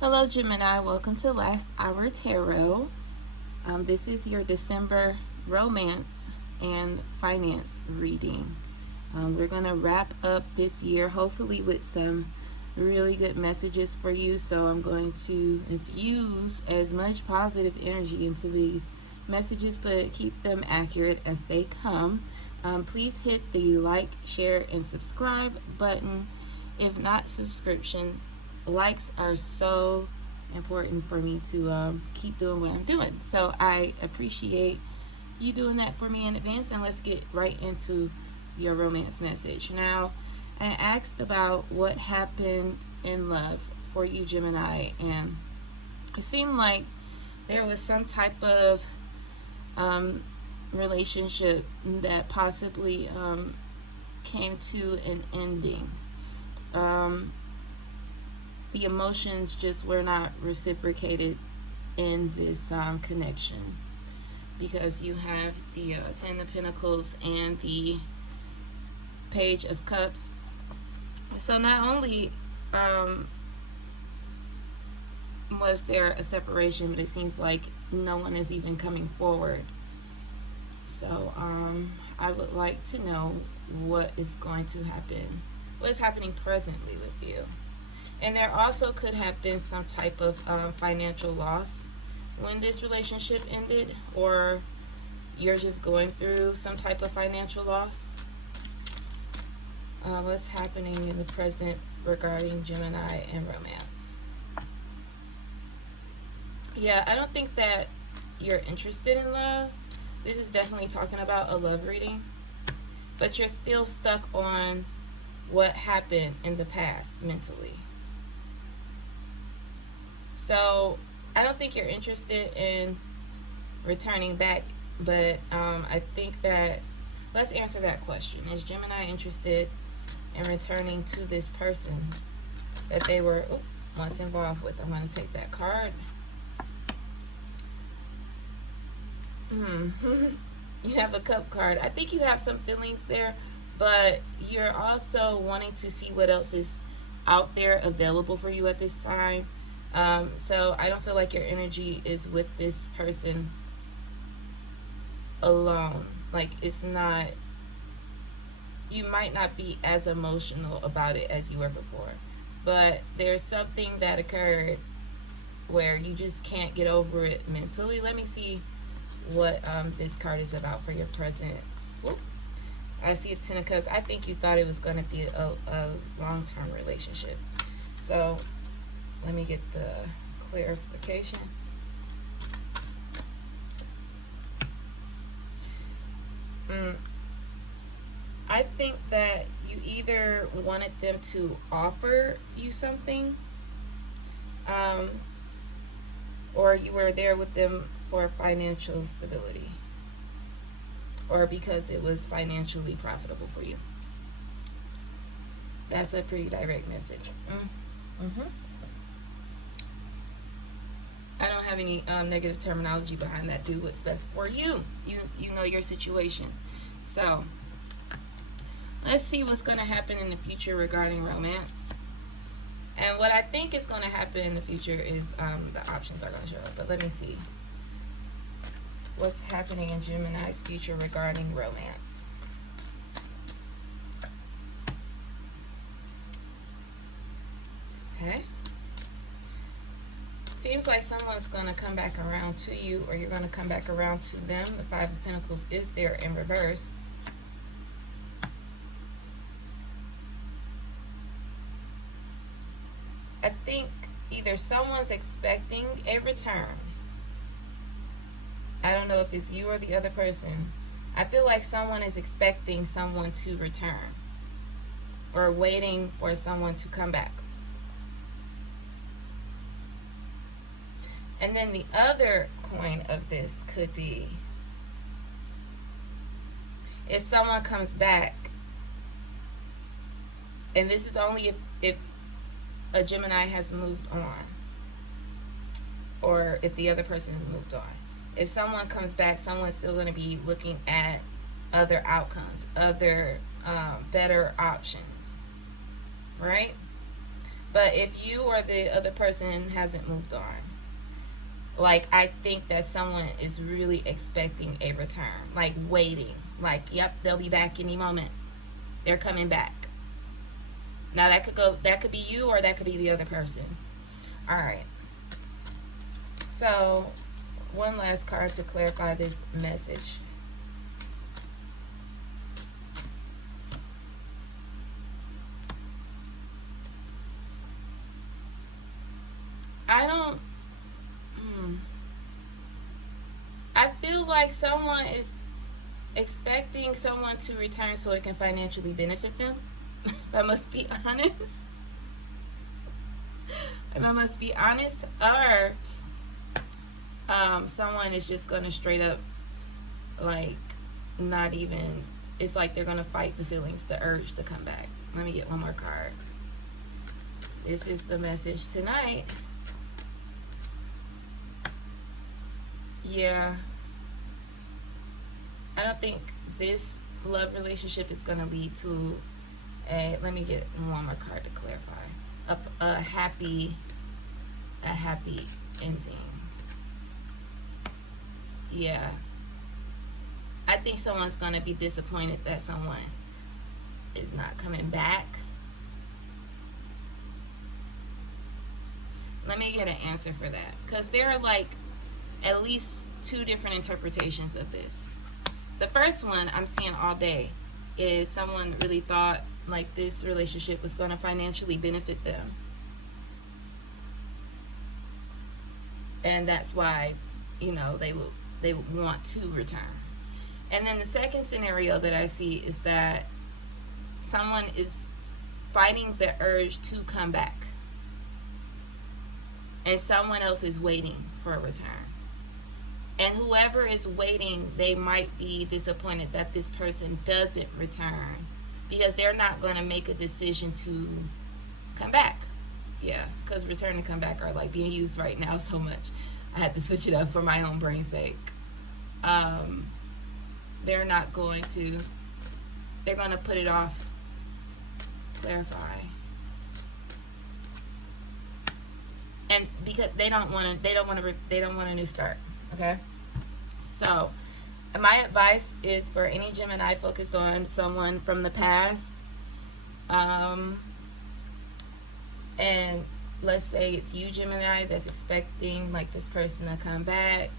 Hello, Gemini. Welcome to Last Hour Tarot. This is your December romance and finance reading. We're going to wrap up this year, hopefully, with some really good messages for you. So, I'm going to infuse as much positive energy into these messages, but keep them accurate as they come. Please hit the like, share, and subscribe button. If not subscription, likes are so important for me to keep doing what I'm doing. So I appreciate you doing that for me in advance. And let's get right into your romance message. Now, I asked about what happened in love for you, Gemini, and it seemed like there was some type of relationship that possibly came to an ending. The emotions just were not reciprocated in this connection, because you have the Ten of Pentacles and the Page of Cups. So not only was there a separation, but it seems like no one is even coming forward. So I would like to know what is going to happen, what is happening presently with you. And there also could have been some type of financial loss when this relationship ended, or you're just going through some type of financial loss. What's happening in the present regarding Gemini and romance? Yeah, I don't think that you're interested in love. This is definitely talking about a love reading, but you're still stuck on what happened in the past mentally. So I don't think you're interested in returning back, but I think that, let's answer that question. Is Gemini interested in returning to this person that they were once involved with? I'm going to take that card. You have a Cup card. I think you have some feelings there, but you're also wanting to see what else is out there available for you at this time. So I don't feel like your energy is with this person alone. Like, it's not, you might not be as emotional about it as you were before, but there's something that occurred where you just can't get over it mentally. Let me see what this card is about for your present. Whoop. I see a Ten of Cups. I think you thought it was going to be a long-term relationship. So let me get the clarification. I think that you either wanted them to offer you something, or you were there with them for financial stability, or because it was financially profitable for you. That's a pretty direct message. I don't have any negative terminology behind that. Do what's best for you. You know your situation. So let's see what's going to happen in the future regarding romance. And what I think is going to happen in the future is the options are going to show up. But let me see what's happening in Gemini's future regarding romance. Okay. Seems like someone's going to come back around to you, or you're going to come back around to them. The Five of Pentacles is there in reverse. I think either someone's expecting a return. I don't know if it's you or the other person. I feel like someone is expecting someone to return, or waiting for someone to come back. And then the other coin of this could be, if someone comes back, and this is only if a Gemini has moved on, or if the other person has moved on. If someone comes back, someone's still going to be looking at other outcomes, other better options, right? But if you or the other person hasn't moved on, like, I think that someone is really expecting a return, like waiting, like, yep, they'll be back any moment. They're coming back. Now that could be you or that could be the other person. All right. So, one last card to clarify this message. I don't. I feel like someone is expecting someone to return so it can financially benefit them. If I must be honest. If I must be honest, or someone is just gonna straight up, like, not even. It's like they're gonna fight the feelings, the urge to come back. Let me get one more card. This is the message tonight. Yeah. I don't think this love relationship is going to lead to let me get one more card to clarify. A happy ending. Yeah. I think someone's going to be disappointed that someone is not coming back. Let me get an answer for that, because there are like at least two different interpretations of this. The first one I'm seeing all day is someone really thought like this relationship was going to financially benefit them, and that's why, you know, they would want to return. And then the second scenario that I see is that someone is fighting the urge to come back, and someone else is waiting for a return. And whoever is waiting, they might be disappointed that this person doesn't return, because they're not going to make a decision to come back. Yeah, because return and come back are like being used right now so much. I had to switch it up for my own brain's sake. They're not going to. They're going to put it off. Clarify. And because they don't want a new start. Okay. So, my advice is for any Gemini focused on someone from the past. And let's say it's you, Gemini, that's expecting like this person to come back.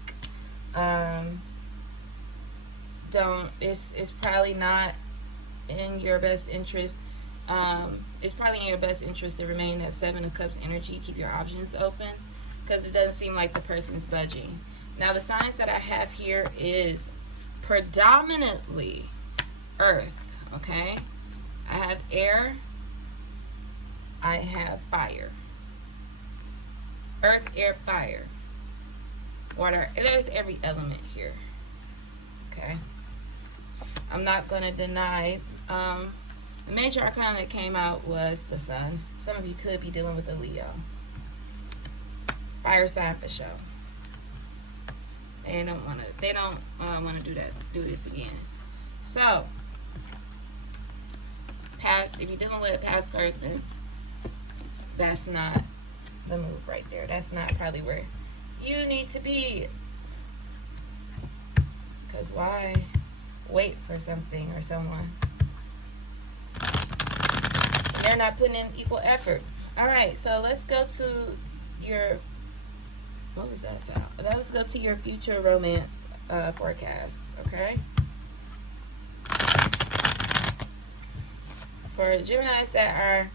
It's probably not in your best interest. It's probably in your best interest to remain that Seven of Cups energy. Keep your options open, because it doesn't seem like the person's budging. Now, the signs that I have here is predominantly earth, okay? I have air. I have fire. Earth, air, fire. Water. There's every element here, okay? I'm not going to deny. The major arcana that came out was the sun. Some of you could be dealing with a Leo. Fire sign for sure. They don't want to do this again. So, if you're dealing with a past person, that's not the move right there. That's not probably where you need to be. Because why wait for something or someone? They're not putting in equal effort. All right, so let's go to your, what was that sound? Let's go to your future romance forecast, okay? For Geminis that are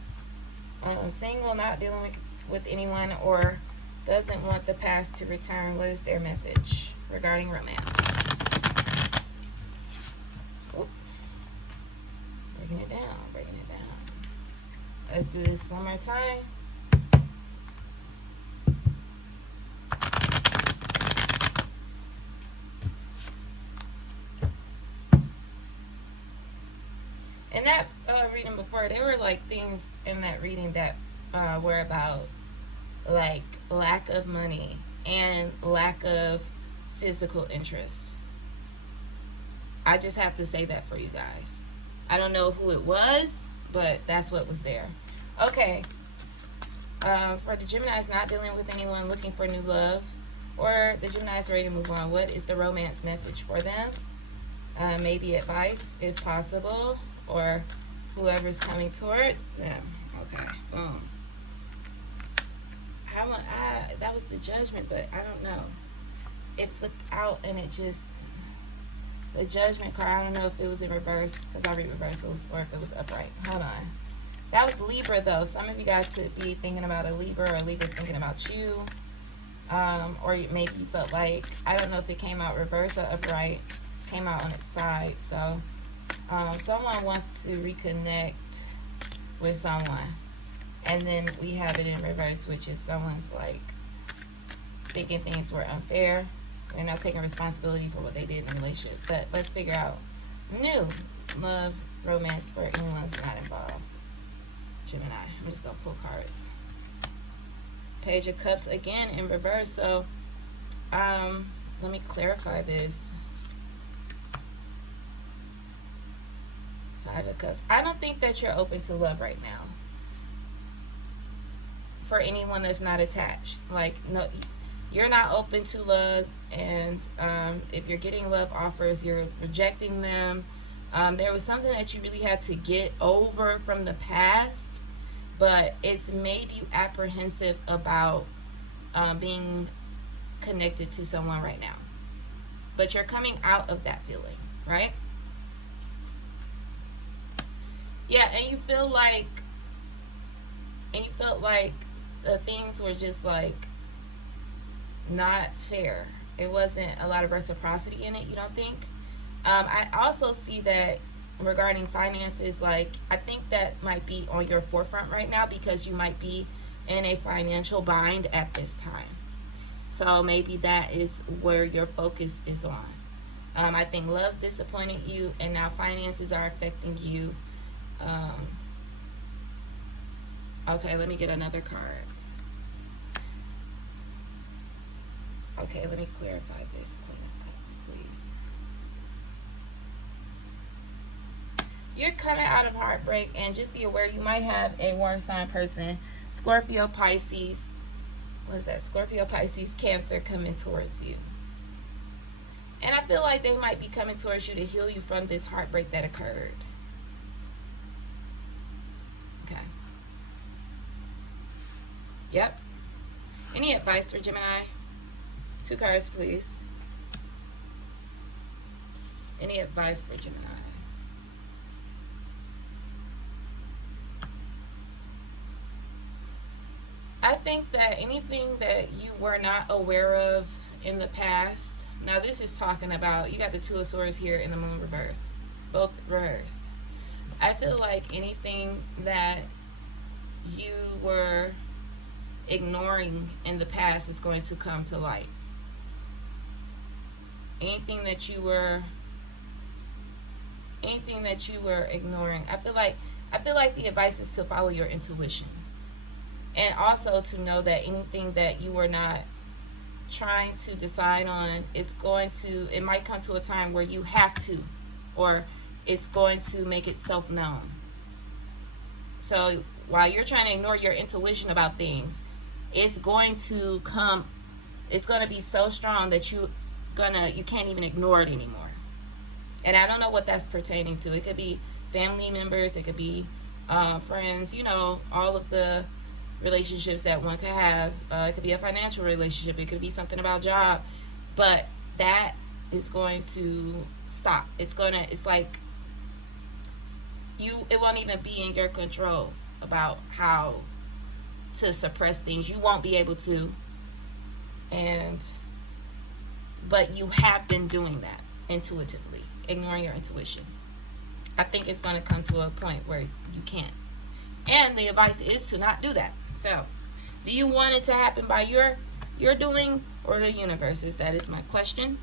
single, not dealing with anyone, or doesn't want the past to return, what is their message regarding romance? Oop. Breaking it down. Let's do this one more time. In that reading before, there were like things in that reading that were about like lack of money and lack of physical interest. I just have to say that for you guys. I don't know who it was, but that's what was there. Okay. For the Geminis not dealing with anyone looking for new love, or the Geminis ready to move on, what is the romance message for them? Maybe advice, if possible, or whoever's coming towards them. Okay, boom. That was the Judgment, but I don't know. It flipped out and it just, the Judgment card, I don't know if it was in reverse, because I read reversals, or if it was upright. Hold on. That was Libra, though. Some of you guys could be thinking about a Libra, or Libra's thinking about you. Or maybe you felt like, I don't know if it came out reverse or upright, came out on its side. So someone wants to reconnect with someone, and then we have it in reverse, which is someone's like thinking things were unfair. They're not taking responsibility for what they did in the relationship. But let's figure out new love, romance for anyone who's not involved. Gemini. I'm just gonna pull cards. Page of Cups again in reverse. So let me clarify this. Five of Cups. I don't think that you're open to love right now. For anyone that's not attached. Like, no, you're not open to love, and if you're getting love offers, you're rejecting them. There was something that you really had to get over from the past, but it's made you apprehensive about being connected to someone right now. But you're coming out of that feeling, right? Yeah, and you felt like the things were just like not fair. It wasn't a lot of reciprocity in it, you don't think? I also see that regarding finances, like, I think that might be on your forefront right now because you might be in a financial bind at this time. So maybe that is where your focus is on. I think love's disappointed you, and now finances are affecting you. Okay, let me get another card. Okay, let me clarify this. Queen of Cups, please. You're coming out of heartbreak, and just be aware you might have a water sign person, Scorpio, Pisces. What is that? Scorpio, Pisces, Cancer coming towards you. And I feel like they might be coming towards you to heal you from this heartbreak that occurred. Okay. Yep. Any advice for Gemini? 2 cards, please. Any advice for Gemini? I think that anything that you were not aware of in the past, now this is talking about, you got the 2 of Swords here in the Moon reverse, both reversed. I feel like anything that you were ignoring in the past is going to come to light. Anything that you were ignoring, I feel like the advice is to follow your intuition. And also to know that anything that you were not trying to decide on, it might come to a time where you have to, or it's going to make itself known. So while you're trying to ignore your intuition about things, it's going to be so strong that you can't even ignore it anymore. And I don't know what that's pertaining to. It could be family members, it could be friends, all of the relationships that one could have. It could be a financial relationship, it could be something about job, but that is going to stop. It's like it won't even be in your control about how to suppress things. You won't be able to, but you have been doing that intuitively, ignoring your intuition. I think it's going to come to a point where you can't. And the advice is to not do that. So, do you want it to happen by your doing, or the universe's? That is my question.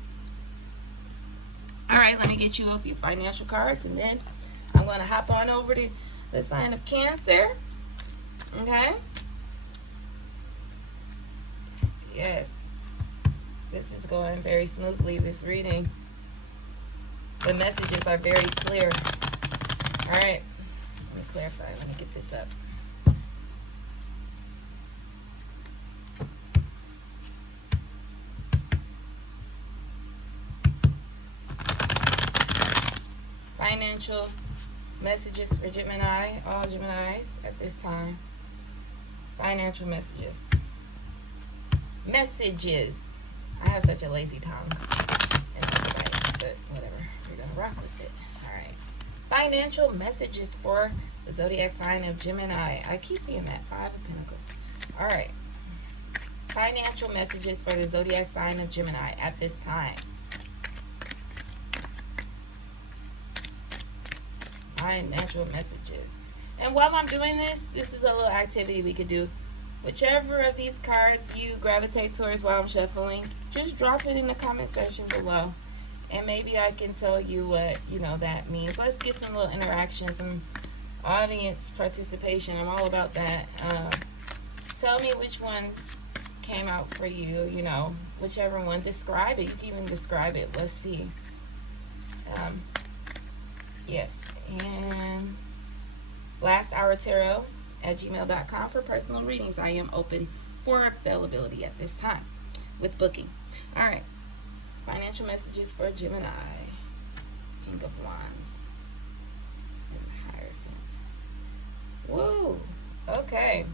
All right, let me get you a few financial cards, and then I'm going to hop on over to the sign of Cancer. Okay? Yes. This is going very smoothly, this reading. The messages are very clear. All right. Let me clarify. Let me get this up. financial messages for Gemini, all Geminis at this time. Financial messages. Messages. I have such a lazy tongue. But whatever. We're going to rock with it. Alright. Financial messages for the zodiac sign of Gemini. I keep seeing that. 5 of Pentacles. Alright. Financial messages for the zodiac sign of Gemini at this time. Financial messages. And while I'm doing this is a little activity we could do. Whichever of these cards you gravitate towards while I'm shuffling, just drop it in the comment section below. And maybe I can tell you what, that means. Let's get some little interaction, some audience participation. I'm all about that. Tell me which one came out for you, whichever one. Describe it. You can even describe it. Let's see. Yes. And lasthourtarot@gmail.com for personal readings. I am open for availability at this time with booking. All right. Financial messages for Gemini. King of Wands. And Hierophant. Woo. Okay.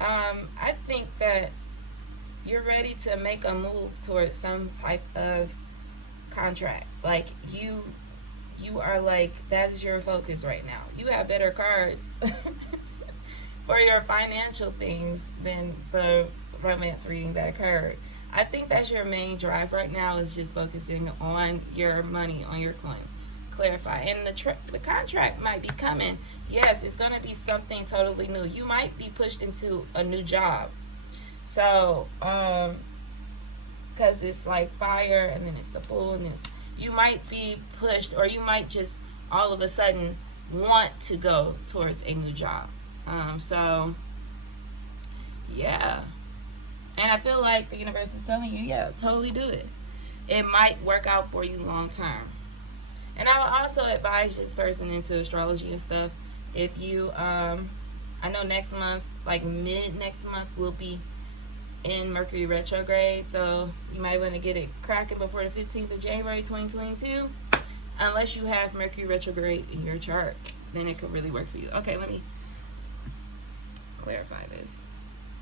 I think that you're ready to make a move towards some type of contract. Like you are like, that's your focus right now. You have better cards for your financial things than the romance reading that occurred. I think that's your main drive right now, is just focusing on your money, on your coin. Clarify. And the contract might be coming. Yes, it's going to be something totally new. You might be pushed into a new job. So, because it's like fire, and then it's the Fool, and you might be pushed, or you might just all of a sudden want to go towards a new job. So, yeah. And I feel like the universe is telling you, yeah, totally do it. It might work out for you long term. And I would also advise this person into astrology and stuff. If you, I know next month, like mid next month, will be in Mercury retrograde. So you might want to get it cracking before the 15th of January 2022. Unless you have Mercury retrograde in your chart, then it could really work for you. Okay, let me clarify this.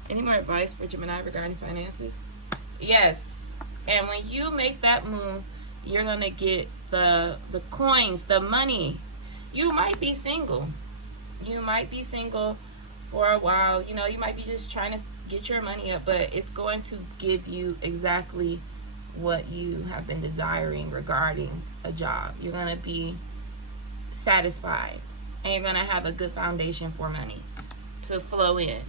Any more advice for Gemini regarding finances? Yes. And when you make that move, you're going to get the coins, the money. You might be single. You might be single for a while. You might be just trying to get your money up, but it's going to give you exactly what you have been desiring regarding a job. You're going to be satisfied, and you're going to have a good foundation for money to flow in.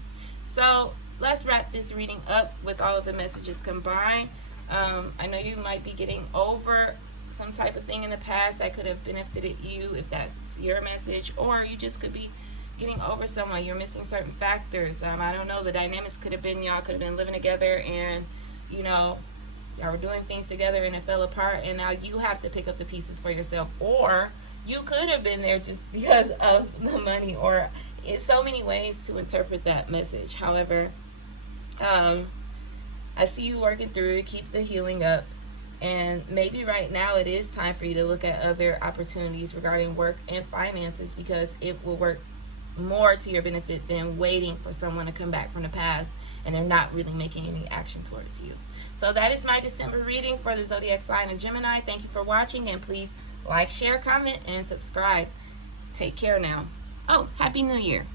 So let's wrap this reading up with all of the messages combined. I know you might be getting over some type of thing in the past that could have benefited you, if that's your message, or you just could be getting over someone. You're missing certain factors. I don't know. The dynamics could have been, y'all could have been living together, and y'all were doing things together, and it fell apart, and now you have to pick up the pieces for yourself. Or you could have been there just because of the money, or it's so many ways to interpret that message. However, I see you working through it. Keep the healing up. And maybe right now it is time for you to look at other opportunities regarding work and finances, because it will work more to your benefit than waiting for someone to come back from the past and they're not really making any action towards you. So that is my December reading for the zodiac sign of Gemini. Thank you for watching, and please like, share, comment, and subscribe. Take care now. Oh, Happy New Year.